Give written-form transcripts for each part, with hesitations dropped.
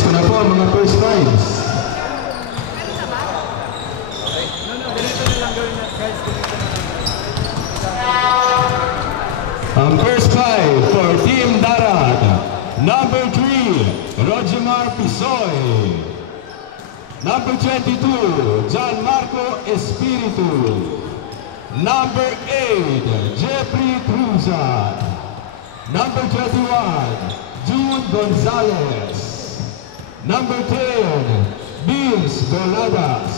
Announce ko na po mga first prize. Ang first prize for Team Darad, number 3, Rojimar Pisoy. Number 22, John Marco Espiritu. Number 8, Jeffrey Cruzan. Number 21, June Gonzalez. Number 10, Vince Boladas.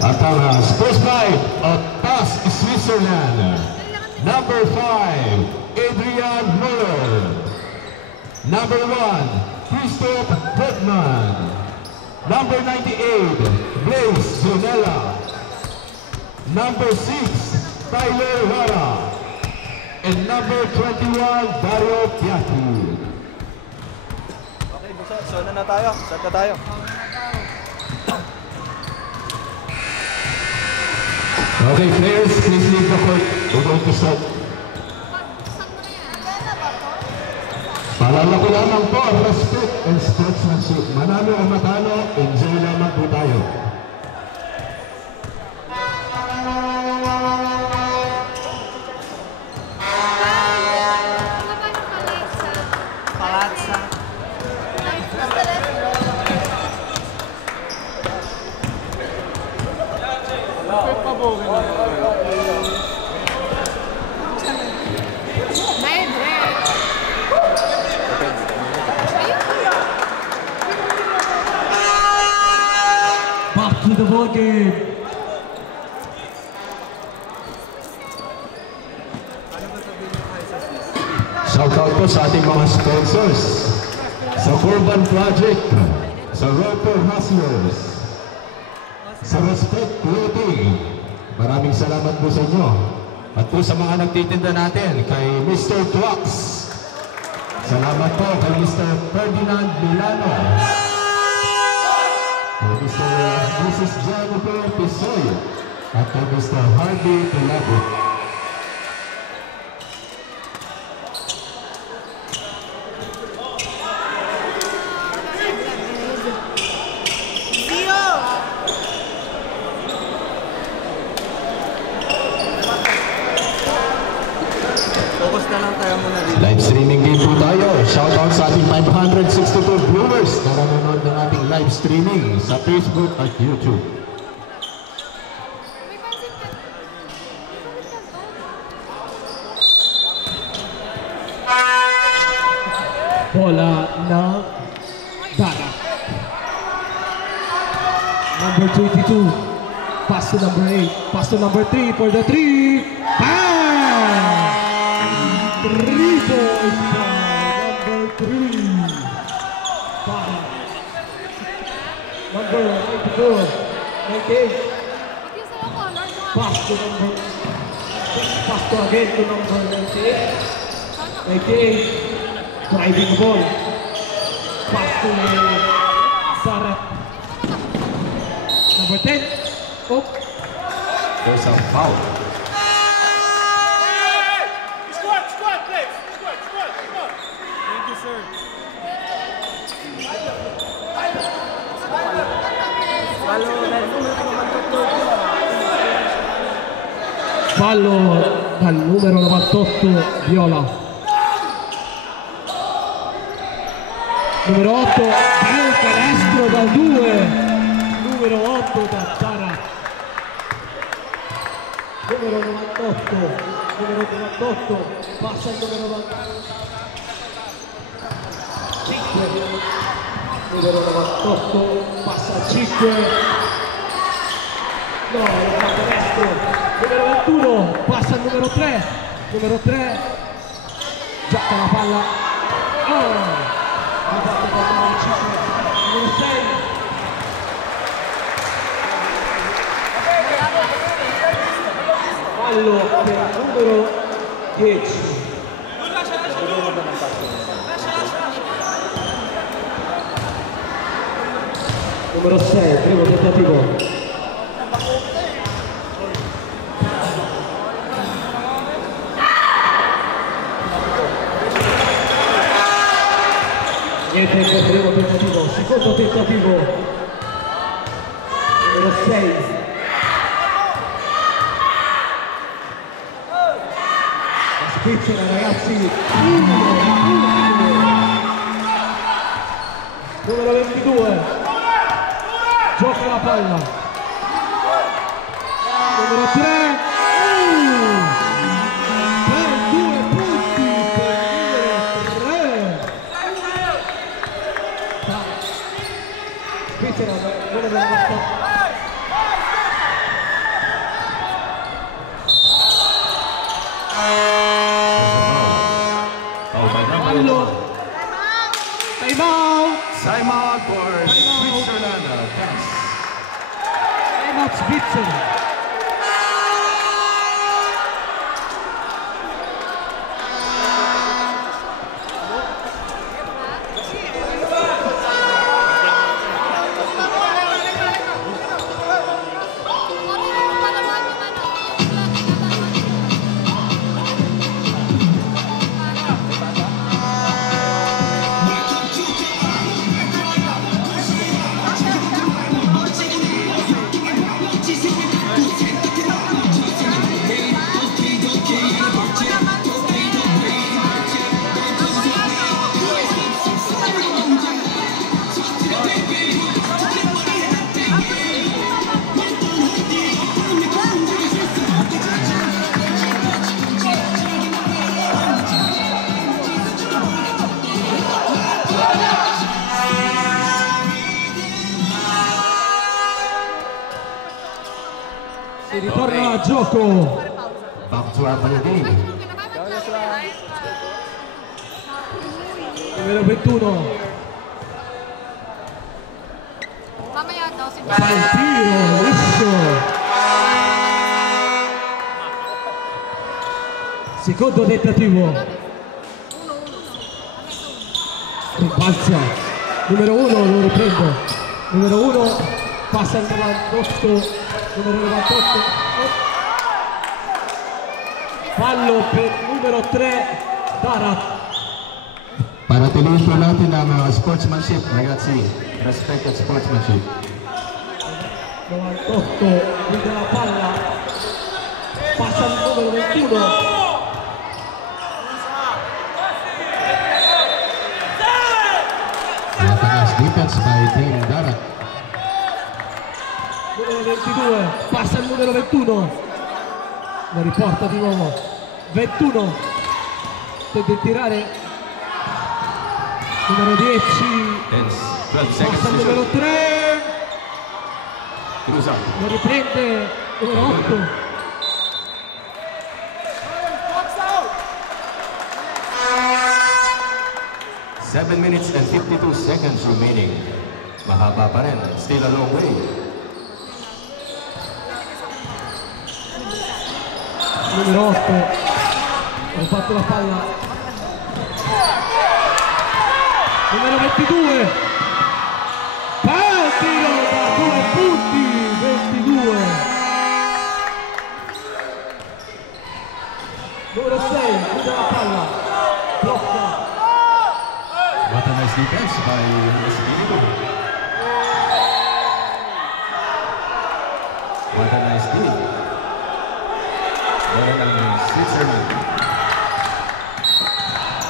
At ang first prize of PAS Switzerland. Number 5, Adrian Muller. Number 1, Christoph Goodman. Number 98, Blaise Zonella. Number 6, Tyler Lara. And number 21, Dario Piatti. Okay, busa. So na tayo. Start na tayo. Okay, players, please leave the court. We're going to start. Paalala ko lamang po, respect and sportsmanship. Manalo o matalo, enjoy lamang po tayo. Back to the ball game. Shout out po sa ating mga sponsors. Sa Urban Project, sa Roper Hustlers, sa Respect Clothing. Maraming salamat po sa inyo. At po sa mga nagtitinda natin, kay Mr. Twax. Salamat po kay Mr. Ferdinand Milano. Kay Mrs. Jennifer Pisoy. At kay Mr. Harvey Pilabot. Live streaming din po tayo. Shout out sa ating 562 viewers na nanonood ng ating live streaming sa Facebook at YouTube. Bola ng Darad. Number 22. Pass to number 8. Pass to number 3 for the 3. Bang! 3 points by number 3. Number 92. 98. Pass to number. Pass to again to number 98. 98. Driving the ball. Pass to Sarah. Number 10. Oh. There's a foul. Fallo dal numero 98 Viola. Numero 8 bel canestro dal 2. Numero 8 da Tara. Numero 98. Numero 98 passa il numero 5. Numero 98 passa a 5. No, lo fa canestro. Numero 21 passa al numero 3. Numero 3 gioca la palla. Oh! Numero 6. Fallo per il numero 10. Numero 6, primo tentativo. Niente il primo tentativo, secondo tentativo. Numero 6. La squizzera ragazzi. Numero 22. Gioca la palla. Numero 3. Per 2 punti per numero 3. Svizzera, numero 28. Fallo. Time out. Time out for Switzerland. Time out Svizzera. Si ritorna a gioco. Back to our game. Numero 21. Mamaya daw si Bel tiro, liscio. Secondo tentativo. Rimbalza. Numero 1 lo riprende. Numero 1 passa il 98. Numero 98. Fallo per numero 3 Darat. Panatilihin po natin ang sportsmanship, ragazzi. Respected sportsmanship. 98, guida la palla, passa il numero 21. Matagas defense by Team Darat. Numero 22, passa il numero 21. Lo riporta di nuovo. 21, tende a tirare. Numero 10, 12 passa il numero 3. Chiusa. Lo riprende numero 8. Seven minutes and 52 seconds remaining. Mahaba pa rin. Still a long way. Numero 8. Ha fatto la palla. Numero 22. Tiro da 2 punti. 22. Numero 6. Guida la palla. Blocca. What a nice defense by Esquilido. What a nice deal. Meron ang Switzerland.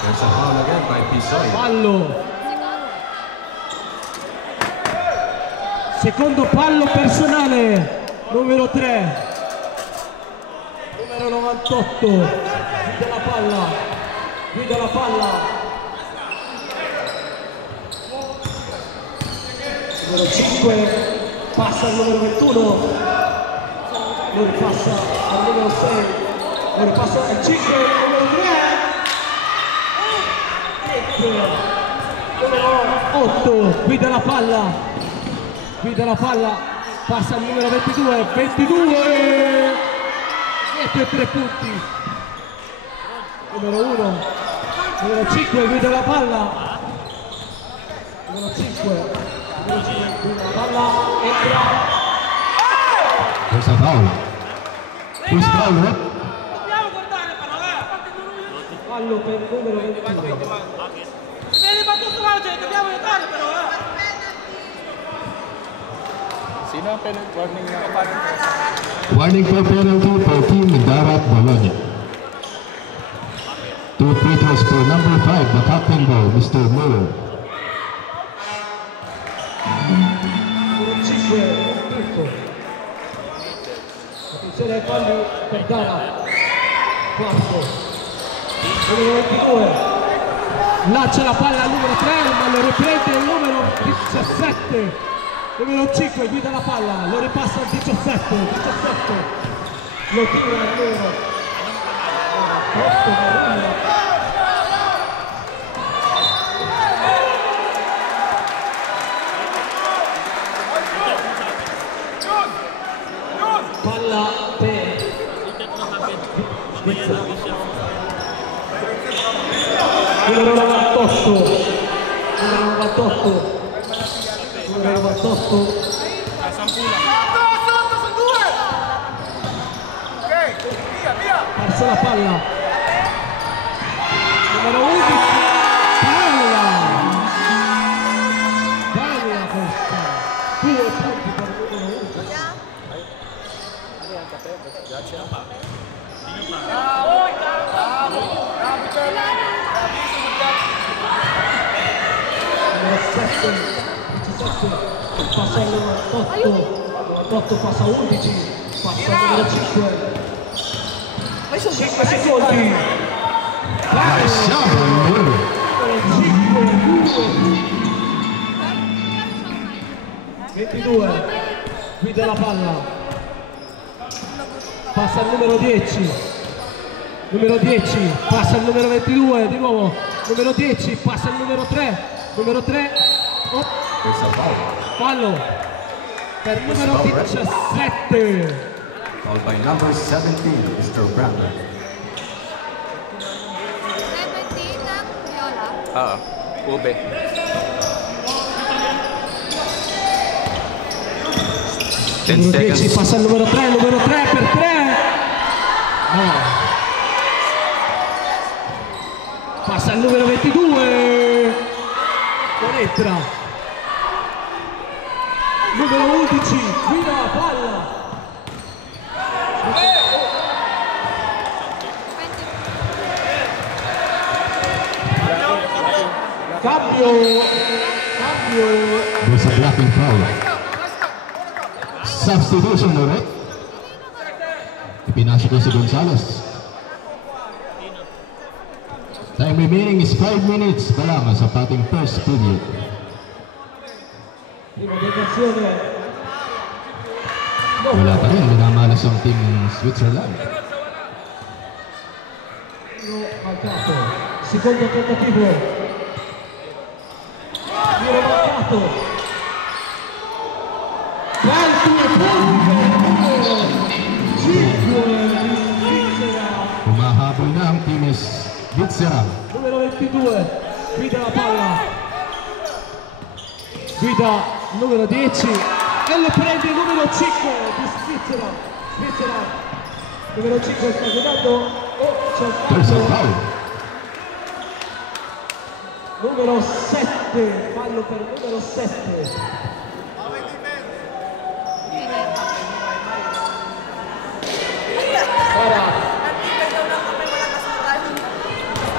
There's a foul again by Pisoy. Fallo. Secondo fallo personale. Numero 3. Numero 98. Guida la palla. Guida la palla. Numero 5 passa al numero 21, lo ripassa al numero 6, lo ripassa al 5, numero 3, numero 8, guida la palla, passa al numero 22, 22, 3 punti, numero 1, numero 5, guida la palla, numero 5. La palla entra. There's a foul. Who's foul, right? Fallo per il numero 21. Sino ang penalty? Warning na kapanan. Warning for penalty for Team Darat Bologna. 2 free throws for number 5, the captain ball, Mr. Muller. Numero 5, Mirko. Attenzione ai falli per Darat. 4. Numero 22. Lancia la palla al numero 3, ma lo riprende il numero 17. Numero 5 guida la palla, lo ripassa al 17. Lo tira al numero 8. Palla per numero 98. Numero 98. Persa la palla. Numero 11. Bella questa. 2 punti per il numero 11. Numero 7, 17, passa al numero 8 passa a 11, passa al numero 5. 5 secondi. Nice shot, Muller. Numero 22, guida la palla. Passa al numero 10. Numero 10, passa al numero 22, di nuovo. Numero 10, passa al numero 3. Numero 3, oh, fallo per il numero 17. Followed by number 17, Mr. Brandon. 17 ng Viola. Ah, Ube. Numero 10 passa al numero 3, numero 3 per 3. No. Passa al numero 22. Non entra. Numero 11, guida la palla. Cambio. There's a blocking foul. Substitution ulit. Ipinasok ko si Gonzales. Time remaining is 5 minutes pa lang sa ating first period. Prima deviazione. Wala pa rin, minamalas ang team Switzerland. Mancato. Secondo tentativo. Tiro mancato. Calcio e punto. 5 Svizzera. Humahabol na ang team Svizzera. Numero 22, guida la palla, guida numero 10 e lo prende il numero 5 di Svizzera. Numero 5 sta guidando, c'è il Personal fallo. foul. Numero 7, fallo per il numero 7.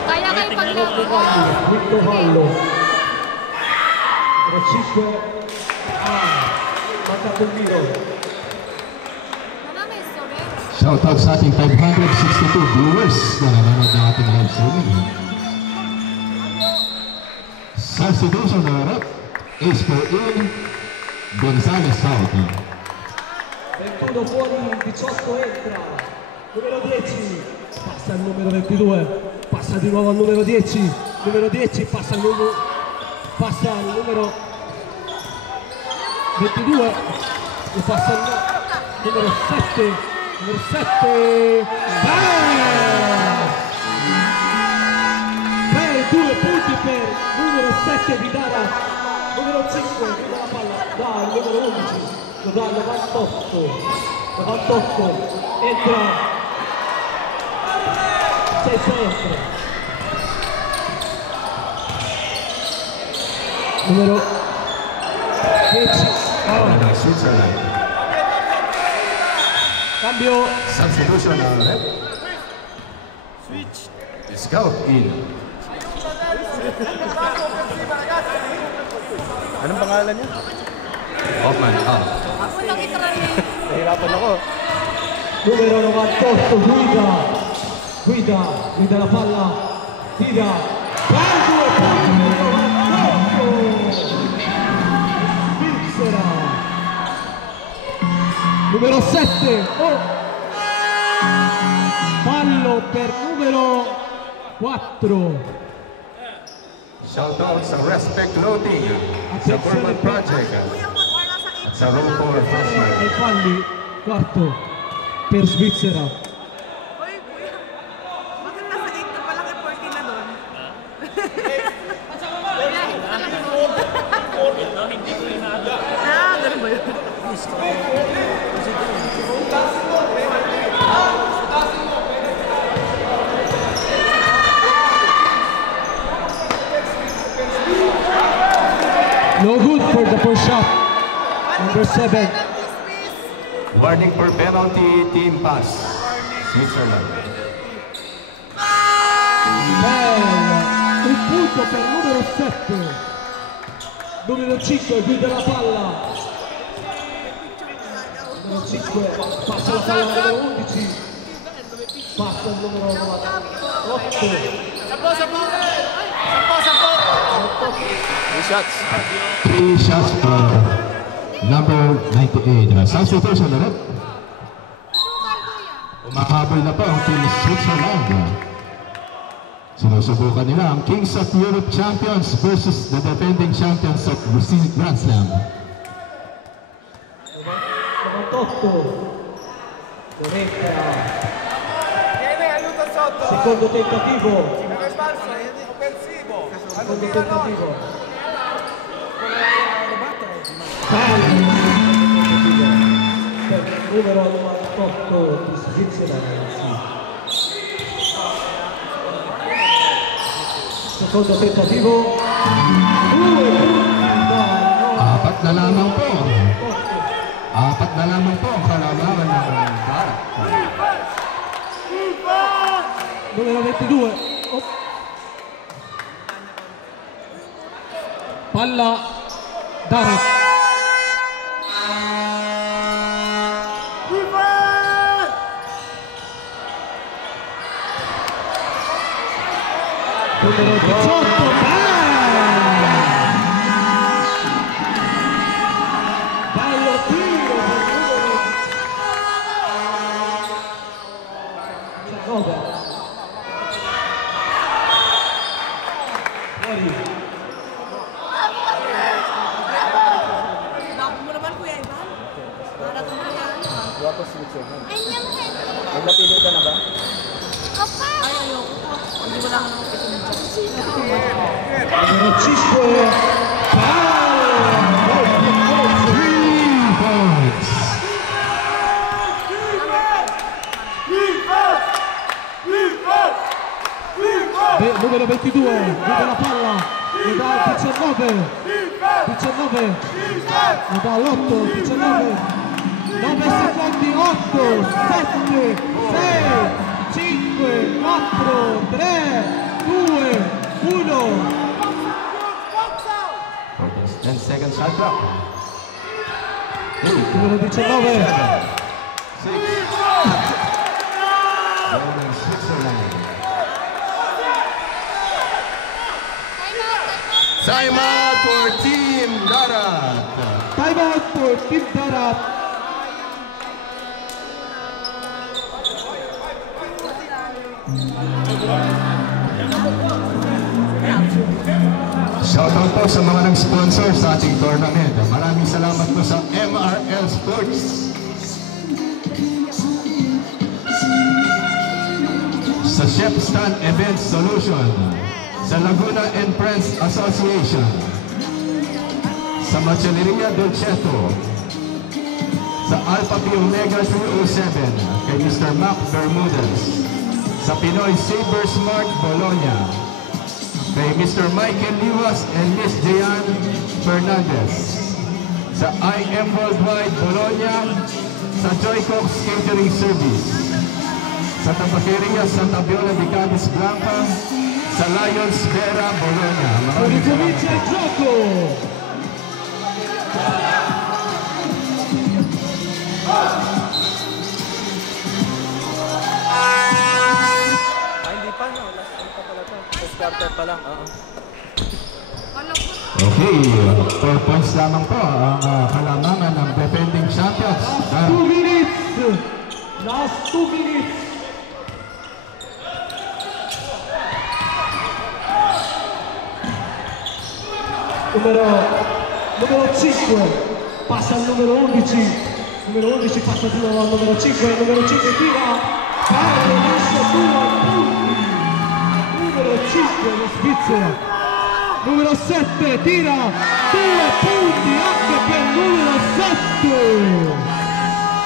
Kaya kayo paglaro. Quinto fallo. Numero 5. Mancato il tiro. Ano may story? Shoutout sa ating 562 viewers na nanonood ng ating live streaming. Substitution na is for Ian Gonzales South. 21 fuori, 18 entra. Numero 10, passa al numero 22, passa di nuovo al numero 10, numero 10 passa al numero 22, lo passa al numero 7, per 2 punti per numero 7 di Dara, numero 5 di la palla, dà il numero 11, lo dà al 98, entra. 6 entra. Numero 10. Para ng Switzerland. Cambio. Substitution ng rep. Scout in. Anong pangalan niya? Hoffman out. Ako lang itrali. Nahirapan ako. Numero 98, guida la palla, tira, cambio e poi numero 98, Svizzera. Numero 7, fallo per numero 4. Shoutout sa Respect Loading sa Corban Project at sa Roll for Freshman. Ai falli, quarto per Svizzera. Uy, kuya. Bakit nasa 8 na pala kay 14 na doon? Ganun ba yun? No good for the first shot. Number 7. Warning for penalty, team pass. Switzerland. Un punto per numero 7. Numero 5 guida la palla. Numero 5 passa la palla al numero 11. Passa il numero 8. Three shots. 3 shots for number 98. Substitution na rin. Umahabol na po ang Team Switzerland. Sinusubukan nila ang Kings of Europe champions versus the defending champions of Grand Slam. 98. Donetta. Secondo tentativo. Secondo tentativo. Numero 98 di Svizzera, ragazzi. Secondo tentativo. Apat na lamang po. Apat na lamang po ang kalamangan ng Barat. Numero 22. Oh. Palla Darat. Numero 18. Bello tiro per numero 19. Fuori. Dapat mo naman, Kuya Ivan. Para tumayan. Guwapo Switzerland. Ay, yung head. Nagpapili ka na ba? Opa! Ay, ayoko po. Hindi mo lang ako kisunod. Numero 5. Foul! 3 points. Numero 22, guida la palla, lo dà al 19, 19, lo dà all'8, 19, 9 secondi, 8, 7, 6, 5, 4, 3, 2, 1. 10 seconds shot clock. Numero 19, Golden Switzerland. Time out for Team Darat. time out for Team Darat. Shoutout po sa mga nag-sponsor sa ating tournament. Maraming salamat po sa MRL Sports, sa Chef Stan Event Solution, sa Laguna and Friends Association, sa Machaleria Dolcetto, sa Alpha Pi Omega 307 kay Mr. Mac Bermudez, sa Pinoy Saber Smart Bologna, kay Mr. Michael Liwas and Miss Jean Fernandez. Sa IM Worldwide Bologna, sa Joy Cox Catering Service. Sa Tabaqueria Santa Viola de Cadiz Blanca, sa Lions Vera Bologna. Maraming Ricomincia il gioco! Hindi pa, no? Last pa pala to. First quarter pa lang, oo. Okay, 4 points lamang po ang kalamangan ng defending champions. 2 minutes! Last 2 minutes! Numero 5 passa al numero 11, numero 11 passa giù al numero 5, numero 5 tira, perde, lascia 2 punti, numero 5 lo Svizzera, numero 7 tira, 2 punti anche per numero 7,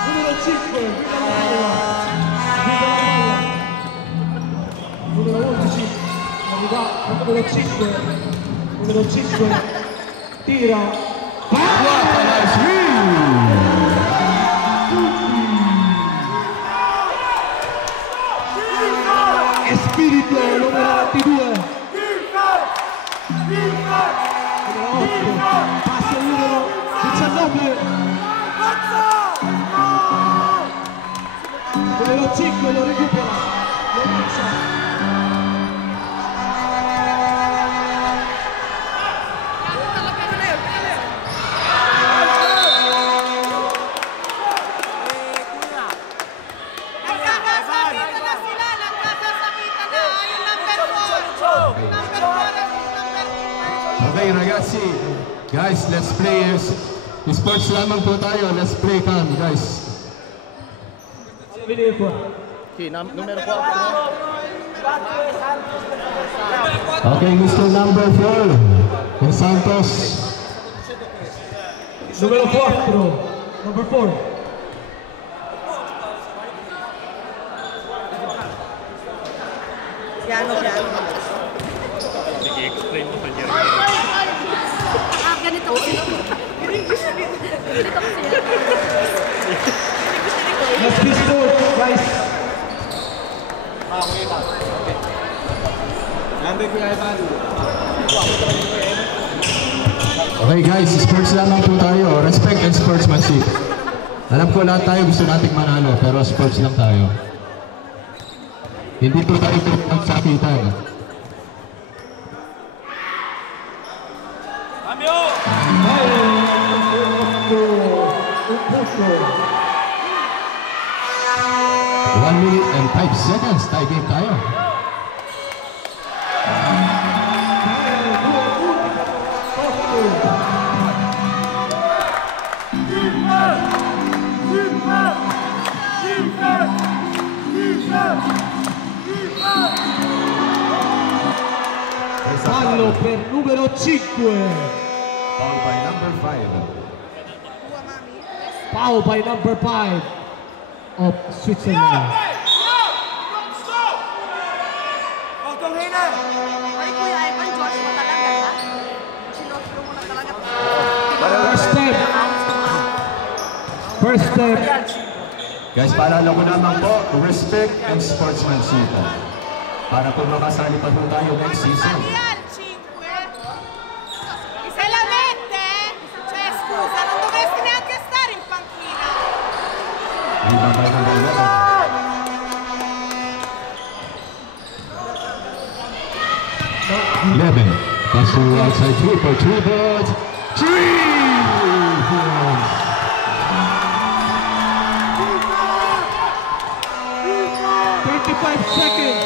numero 5 guida la palla, numero 11 arriva al numero 5, numero 5 tira, Espirito numero 22, numero 8 passa il numero 19, numero 5 lo recupera, lo lancia. Okay ragazzi, guys, let's play sports lamang po tayo. Let's play calm, guys. Venire qua. Okay, numero 4. Okay, Mr. Number 4, Los Santos. Numero 4, number 4. Piano. Nag-i-explain mo sa niya. Ganito ko sila. Ganito ko sila. Let's be slow, guys. Okay guys, sports lamang po tayo. Respect and sportsmanship. Alam ko lahat tayo gusto nating manalo, pero sports lang tayo. Hindi po tayo magsakitan. One minute and 5 seconds. Tie game tayo. Fallo per numero 5. Foul by number 5. Foul by number 5 of Switzerland. Ay, Kuya Ivan, George mo talaga, ha? Sinotro mo na talaga. First step. Guys, paalala ko naman po, respect and sportsmanship. Para po makasali pa po tayo next season. Yan, 5. Se la mette? Cioè, scusa, non dovresti neanche stare in panchina. Iba by number 11. Pass to outside 3 for 2 balls. 35 seconds.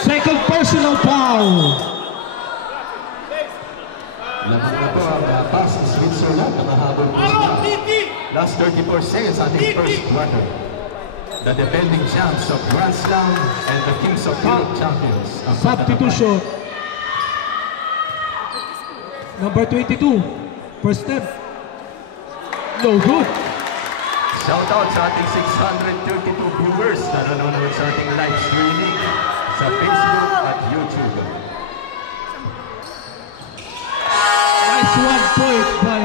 Second personal foul. Laban na po ang pass ng Switzerland na mahabol po sila. Last 34 seconds ating first quarter. The defending champs of Grand Slam and the Kings of Europe champions. Substitution. Number 22. First step. No good. Shoutout sa ating 632 viewers na nanonood sa ating live streaming sa Facebook at YouTube. Nice 1 point by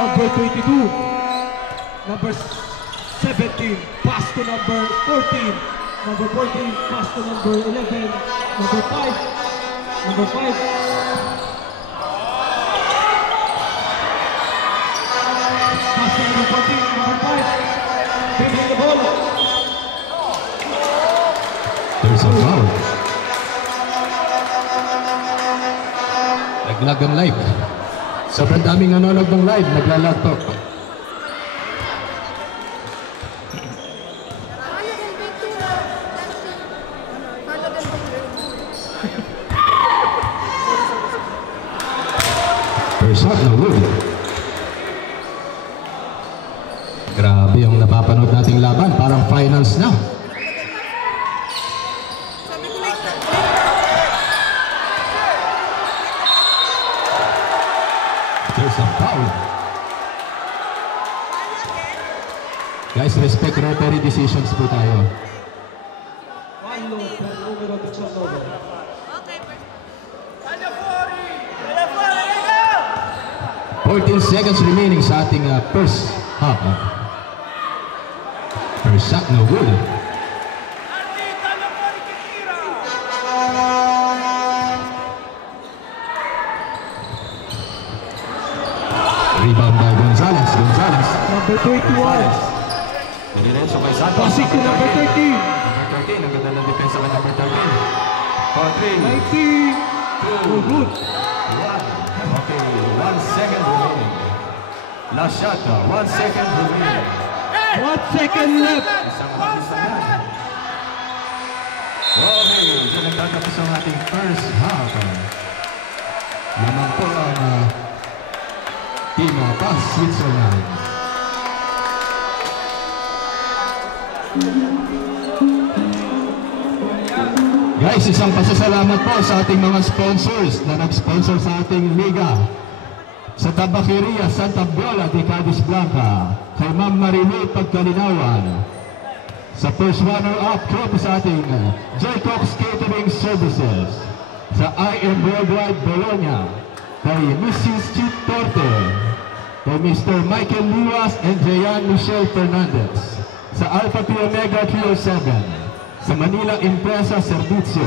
number 22. Number 17, pass to number 14. Number 14, pass to number 11. Number 5. Number 5. Pass to number 14. Number 5. Dribbling the ball. There's a foul. Naglag ang live. Sobrang daming nanonood ng live, naglalaptop. First shot, no good. Grabe yung napapanood nating laban, parang finals na. There's a foul. Guys, respect referee decisions po tayo. Follow per numero 19. 14 seconds remaining sa ating first half. First shot, no good. Rebound by Gonzalez. Number 21. Diretso kay Santos. Passing to number 13. Number 13, ang ganda ng depensa kay number 13. For 3, 19. No good. 1. Okay, 1 second remaining. Last shot, 1 second remaining. 1 second left. Isang hapis na yan. Okay, dyan nagtatapos ang ating first half. Lamang po ang Team Pass Switzerland. Guys, isang pasasalamat po sa ating mga sponsors na nag-sponsor sa ating liga. Sa Tabaqueria Santa Viola de Cadiz Blanca, kay Ma'am Marilu Pagkalinawan. Sa first runner-up trophy sa ating J-Cox Catering Services. Sa IM Worldwide Bologna, kay Mrs. Chip Torte. Kay Mr. Michael Luas and Jayan Michelle Fernandez. Sa Alpha Pi Omega 307. Sa Manila Impresa Servicio,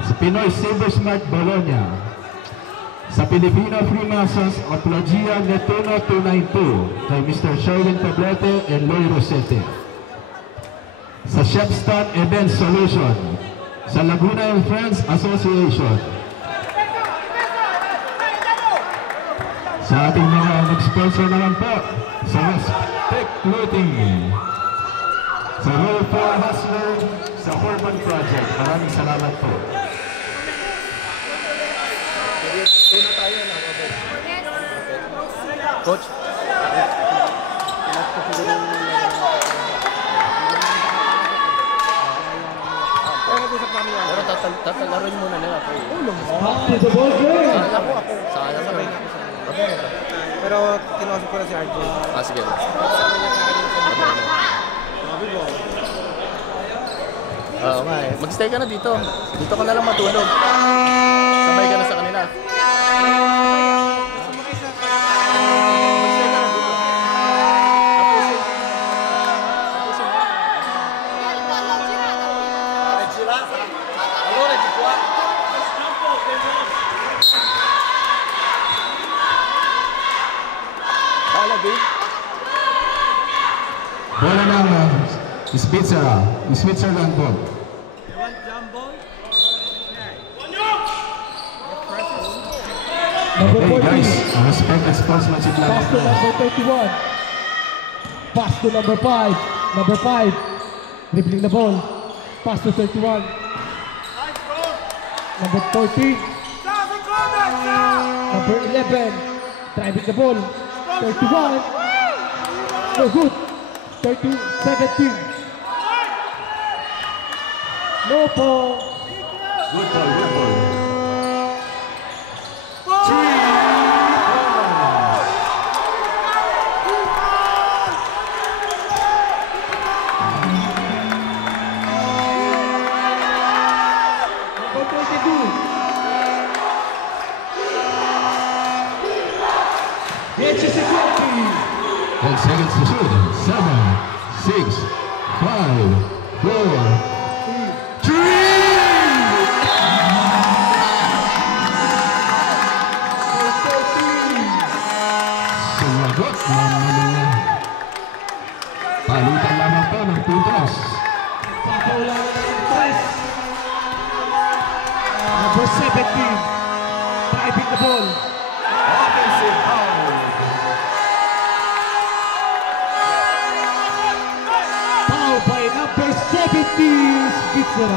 sa Pinoy Sabersmart Bologna, sa Filipino Freemasons Otlogia Netuno 292 kay Mr. Sherwin Tablete and Loy Rosete, sa Chefstan Event Solution, sa Laguna and Friends Association, sa ating mga nag-sponsor naman po, sa Respect Clothing, sa Roll for Hustler, sa Urban Project. Maraming salamat po. Una tayo na, Coach. Pero tatalaroin muna nila. Back to the ball game. Sayang ako. Pero kinusap ko na si RJ. Sige. Oo nga eh. Mag-stay ka na dito. Dito ka na lang matulog. Sabay ka na sa kanila. Bola ng Switzerland ball. Number Hey 14. guys, respect the sportsmanship lang. Pass to number 31. Pass to number 5. Number 5. Dribbling the ball. Pass to 31. Number 14. Number 11. Driving the ball. 31. No good. 17. No ball. Good ball. seconds to shoot. 7, 6, 5, 4, 3! Sumagot ng mga palitan lamang po ng puntos. Pakaulan ng press. Number 17. Driving the ball. Offensive foul. Foul by number 17, Spitzer.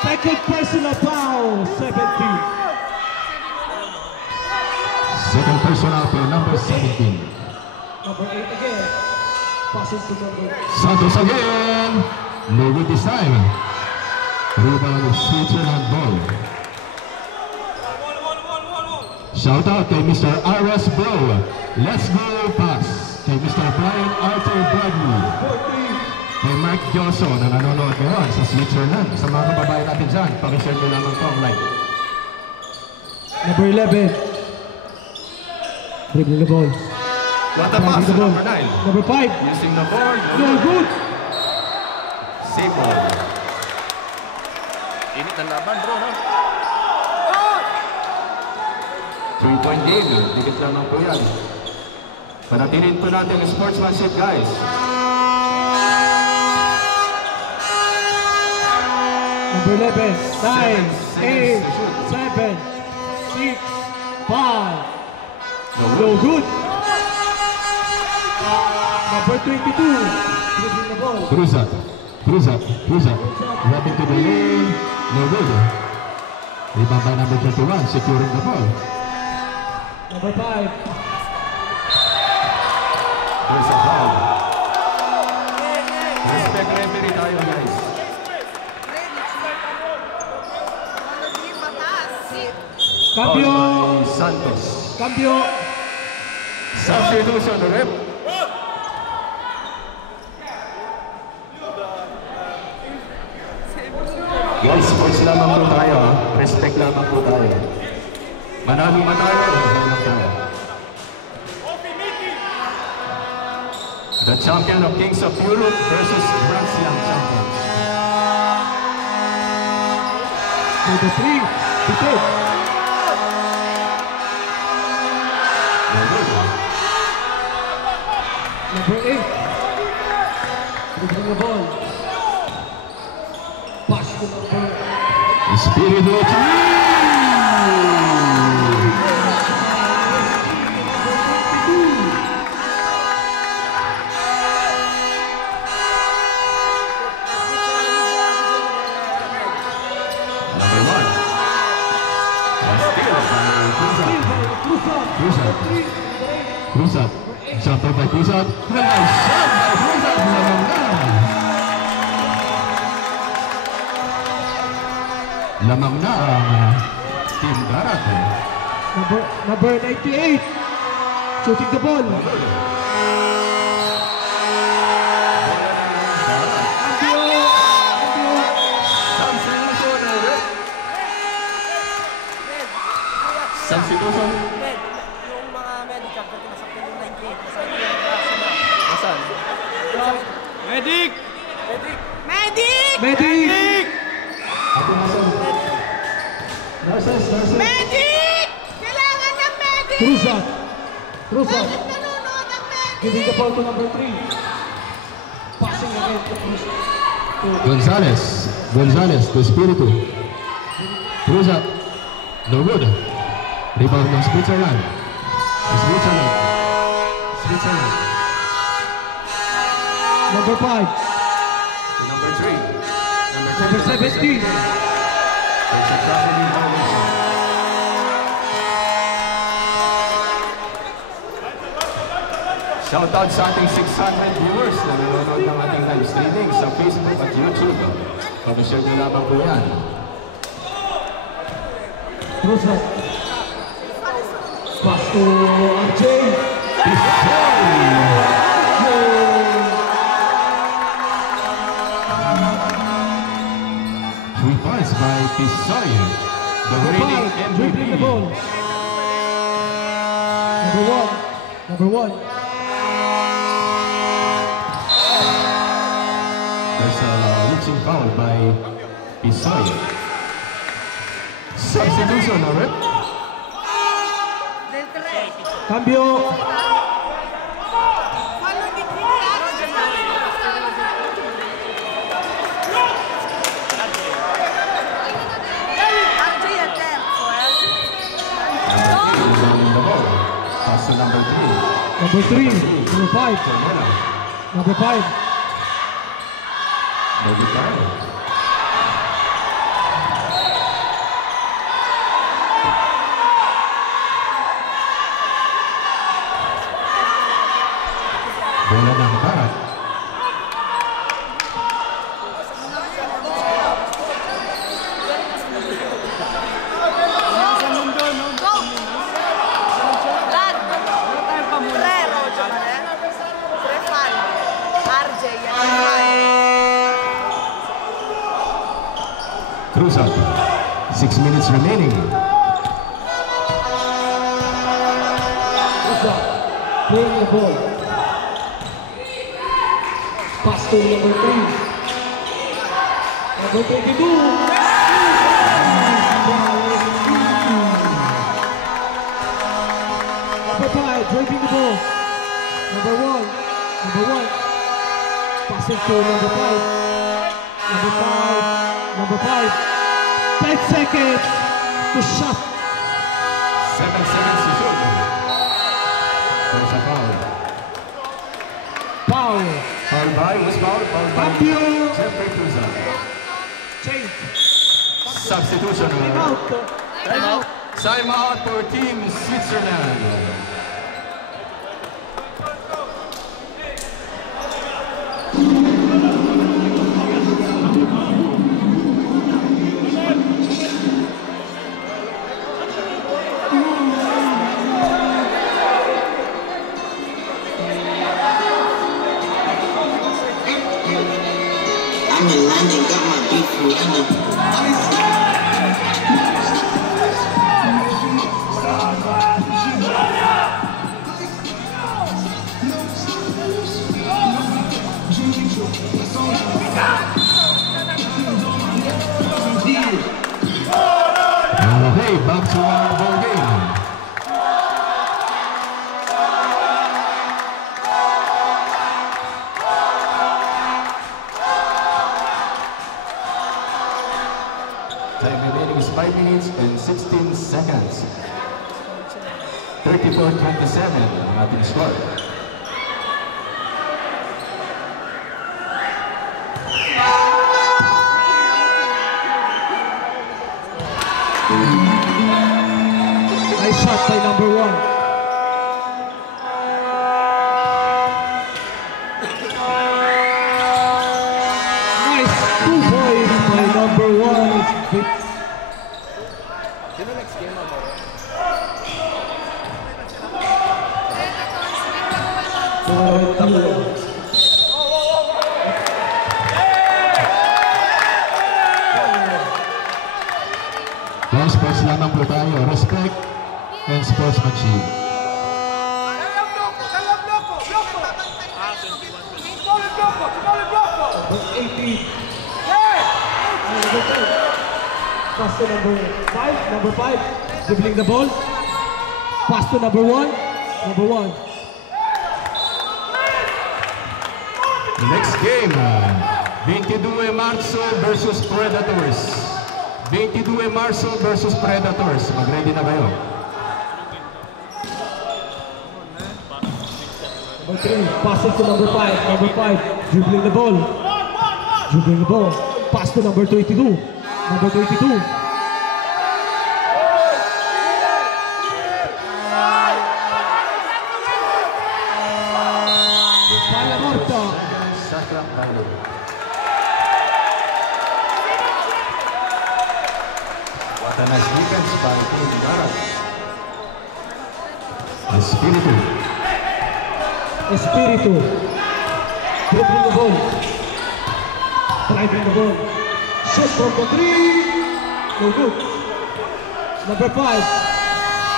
Second personal foul, 17. Second personal for number 17. Number 8 again. Passes to number. Santos again. No good this time. Rebound is Switzerland ball. Shout out kay Mr. Aras Bro. Let's go pass. Kay Mr. Brian Arthur Bradley. Kay Mark Johnson na nanonood ngayon sa Switzerland. Sa mga kababayan natin dyan, pakishare nyo lamang po ang live. Number 11. Dribbling the ball. What a pass to number 9. Number 5. Using the board. No good. Save ball. Init ng laban, bro, no? 3-point game. Dikit lamang po yan. Panatinin po natin ang sportsmanship, guys. Number 11. 9, 8, 7, 6, 5. No good. Number 22. Dribbling the ball. Cruzat. Rapping to the lane. No good. Rebound by number 21, securing the ball. Number 5. There's a foul. Respect referee tayo, guys. Cambio. Foul by Santos. Cambio. Substitution, rep. Guys, sports lamang po tayo. Respect lamang po tayo. Manaming matalo. Lang tayo. The champion of Kings of Europe versus Grand Slam champions. Number 3. Bitot. Number 8. Dribbling the ball. Pass to number. Espiritu Number 1. Cruzat. Jumper by Cruzat. Nice shot by Cruzat. Lamang na ang Team Darat. Number 98. Shooting the ball. Substitution. Yung mga medical, pati nasaktan yung 98, nasaktan yung kaso na. Nasaan? Medic! Medic! Medic! Medic! Kailangan ng medic! Cruzat. Bakit nanonood ang medic? Giving the ball to number 3. Passing again to Cruzat. Gonzales to Espiritu. Cruzat. No good. Rebound ng Switzerland. Number 5. Number 3. Number 17. It's a traveling violation. Shout out sa ating 600 viewers na nanonood ng ating live streaming sa Facebook at YouTube. Pag-share nyo lamang po yan. Cruzat. Pass to Arjay. Three points by Pisoy. The Number reigning 5. Dribbling the MVP. ball. Number 1. Number 1. There's a reaching foul by Pisoy. Substitution, alright? Cambio. Fallo di Cristiano. Arci è terzo, Running the ball. Pass to number 3. Number 3. Number 5. Cornera. Number 5. Nobitano. Bola ng Barat. Vlad, 3 Roger, 3 falli. RJ, 3 Cruz up. 6 minutes remaining. What's up? Playing the ball. Pass to number 3. Number 22. Number 5, draping the ball. Number 1. Number 1. Passing to number 5. Number 5. Number 5. 10 seconds to shot. 7 seconds to shoot. There's a foul. Foul. Foul by, who's foul? Foul by Cambio. Jeffrey Cruz. Change. Substitution. Out. Timeout. Time out for Team Switzerland. I'm in London, got my beef from London. Okay, back to our ball game. Time remaining is 5 minutes and 16 seconds. 34-27 ang ating score. Nice shot by number 1. Nice 2 points by number 1. Sino next game mo? Long sports lamang po tayo. Respect and sportsmanship. Pass to number 5. Number 5. Dribbling the ball. Pass to number 1. Number 1. Next game, 22 Marzo versus Predators. 22 Marzo versus Predators. Mag-ready na kayo. Number 3. Passing to number 5. Number 5. Dribbling the ball. Dribbling the ball. Pass to number 22. Number 22. Palla morta. Shot clock value. What a nice defense by Team Barat. Espiritu. Espiritu. Dribbling the ball. Driving the ball. Shot from the 3. No good. Number 5.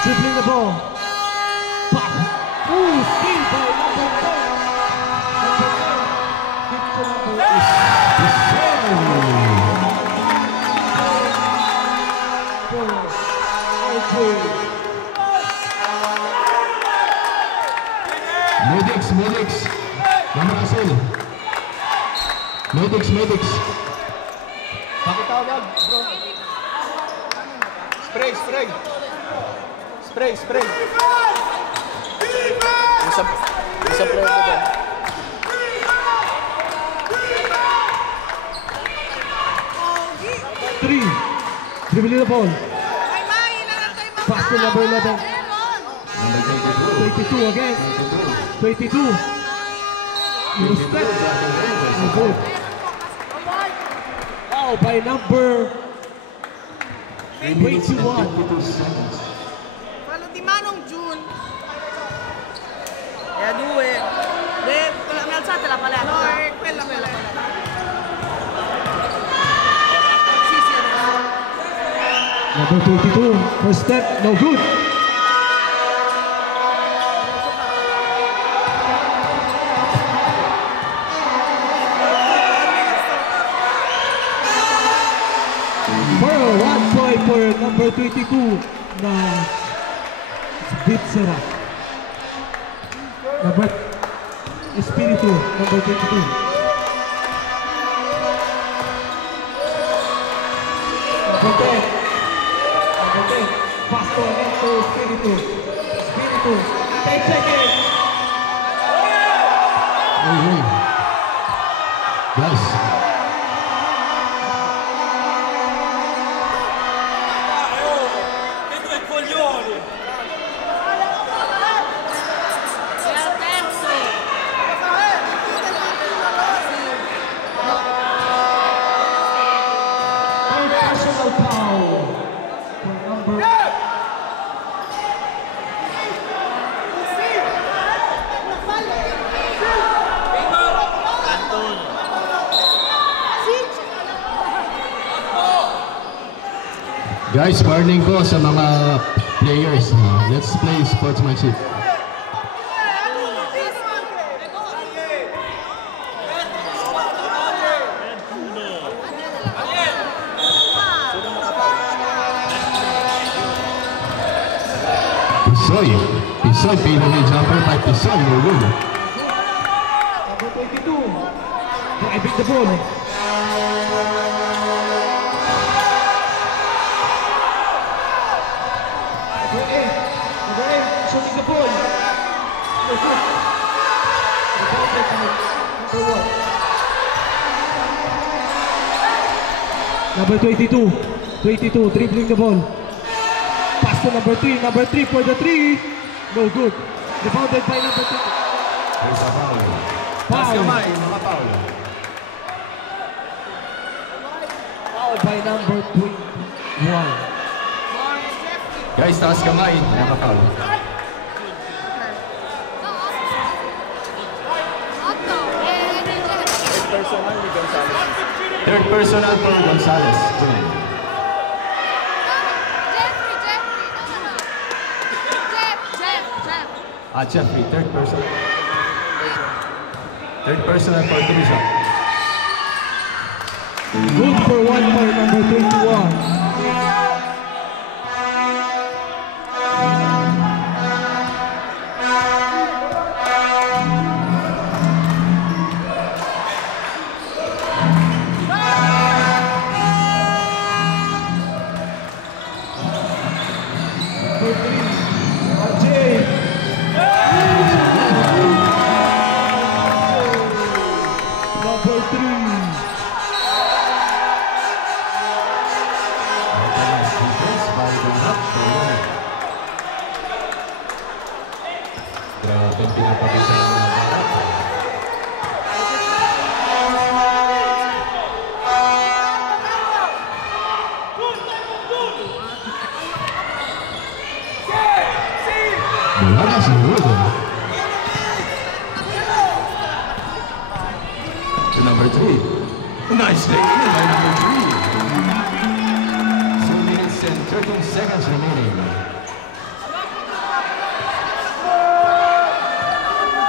Dribbling the ball. Pop. Ooh. Medics, medics. Bakit tawag, bro? Spray, spray. Spray, spray. Isa spray ko din. 3. Dribbling the ball. Ay, Mai, ilan tayo mga Pass to number 11. 22 again. 22. Eurostep. Good. Foul by number 21. Fallo di Manong June. E a 2. Mi alzate la paletta. No, è quella. Sì, sì, adesso. Number 22. First step, no good. For 1 point for number 22 na Bitsera. Number Espiritu, number 22. Number 10. Number 10. Pass to again to Espiritu. Espiritu. 10 seconds. Hey. Guys. Personal foul for number Guys, warning ko sa mga players. Let's play sportsmanship. Pisoy, fadeaway jumper by Pisoy, no good. number 22. Driving the ball. Number 8. Number 8. Shooting the ball. Number 22. 22 dribbling the ball. Pass to number 3. Number 3 for the 3. No good. Rebounded by number 2. There's a foul. Foul. Kamay, mga foul. Foul by number 21. Guys, taas kamay, mga foul. Personal ni Gonzales. Third personal for Gonzales. Jeffrey, third personal. Third personal for Teresa. Good for 1 point, number 21. Grabe, pinapagisa ng mga bata. Wala na si Ruben. To number 3. Nice take in by number 3. 2 minutes and 13 seconds remaining.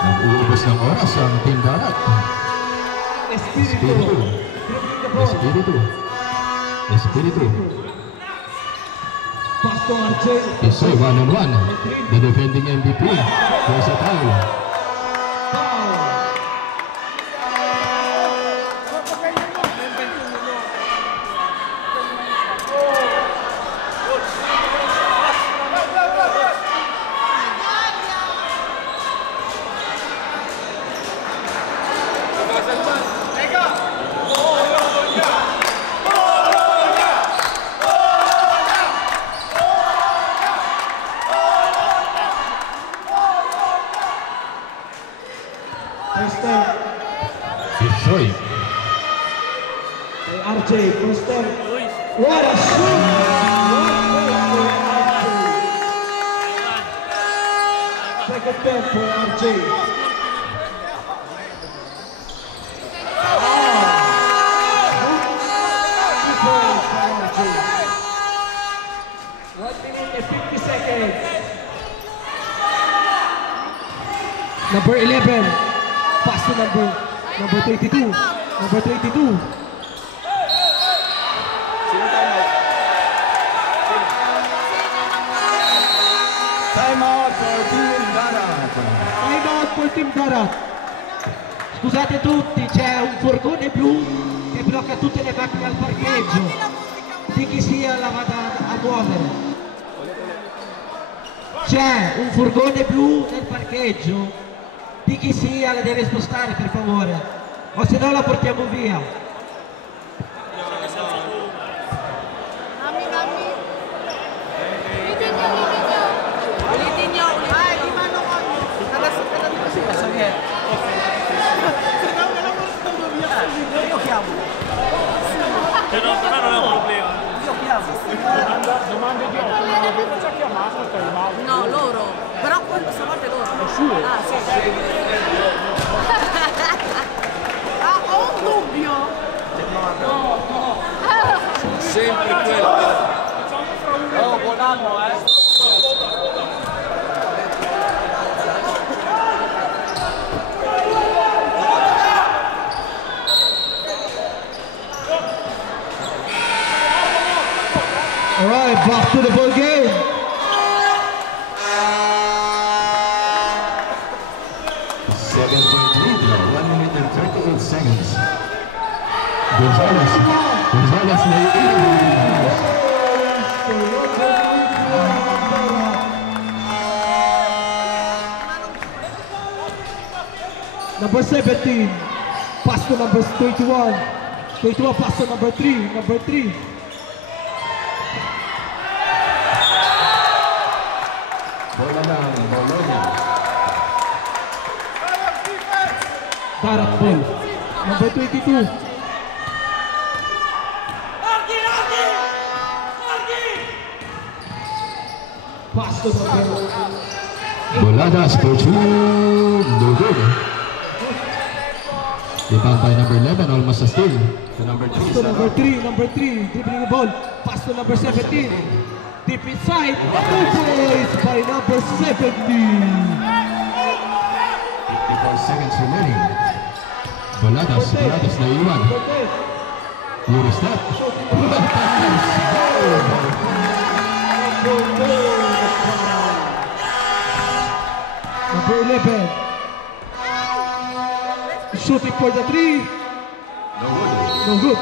Nag-uubos ng oras ang Team Darat. Espiritu. Espiritu. Espiritu. Pastor Arjay. Pisoy, 1-on-1. The defending MVP. There's a foul. Foul. RJ, first step. What a shoot! 1 point for RJ. Second step for RJ. Number 11, pass to number 22, number 22. Time out for Team Darat. Time out for Team Darat. Scusate tutti, c'è un furgone blu che blocca tutte le macchine al parcheggio. Di chi sia la vada a muovere. C'è un furgone blu nel parcheggio. Di chi sia la deve spostare per favore, o se no la portiamo via. Mami. Ulitin nyo. Ay, di mano ko. Nagasutan ko siya. Sabihin. Io chiamo. Però non è un problema. Io chiamo. Domande di oggi, ci ha chiamato per il No, loro. Però stavolta loro. È suo. Ah, sì. Ah, ho un dubbio. No. Sempre quello. Oh, buon anno, All right, back to the ball game. Seconds. Gonzalez Number 17, pass to number 21. 21 pass to number 3. Number 3. Bola lang, Bologna. Darat ball. Number 22. Pass to number Boladas for two. No good. Rebound by number 11, almost a steal. To number 3. to number 3. Number 3. Dribbling the ball. Pass to number 17. Deep inside. 2 points by number 17. 54 seconds remaining. Boladas na iwan. Yuri step. Number 11. Shooting for the 3. No good.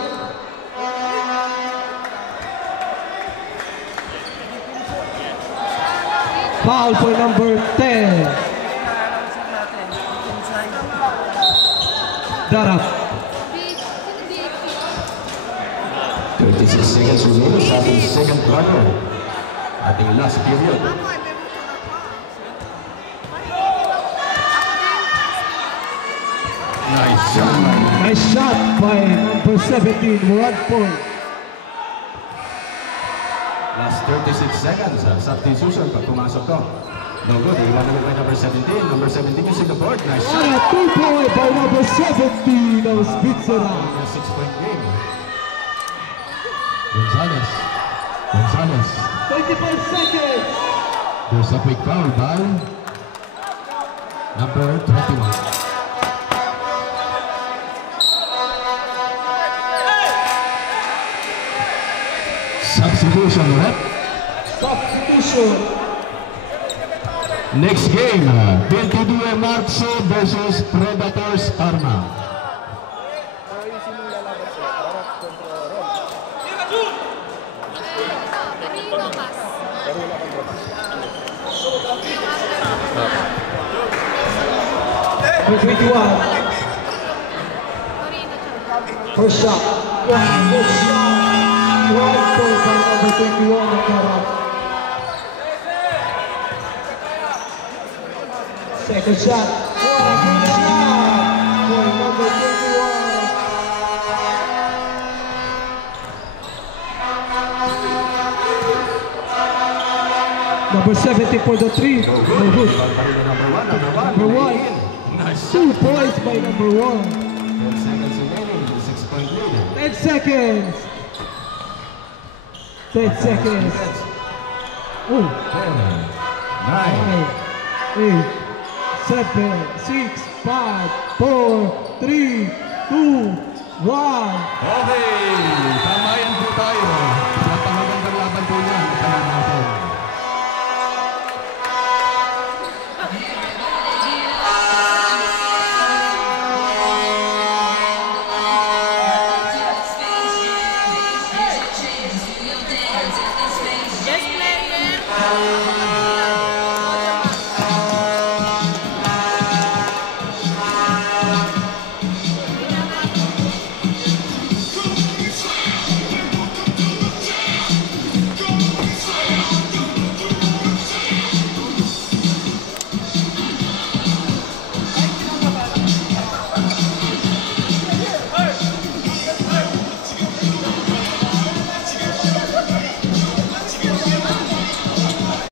Foul for number 10. Darat. 36 seconds remaining sa ating second quarter. Ating last period. Nice shot. Nice shot by number 17. 1 point. Last 36 seconds. Substitution pag pumasok to. No good. Iwan naman by number 17. Number 17 using the board. Nice shot. And a 2 point by number 17 of Spitzera. A 6-point game. Gonzalez. 25 seconds. There's a quick foul by number 21. Substitution, right? Substitution. Next game, P2 Marzo versus Predators Parma. Number 21. First shot. Good shot. 1 point by number 21 of Darat. Second shot. What a good shot for number 21. Number 70 for the 3. No good. Number 1. Nice. 2 points by number 1. 10 seconds remaining. 6-point lead. 10 seconds. 10 seconds. Oh. 9. 9, 8, 7, 6, 5, 4, 3, 2, 1. Okay, tama yan po tayo. Napakagandang laban po yan. Tama natin.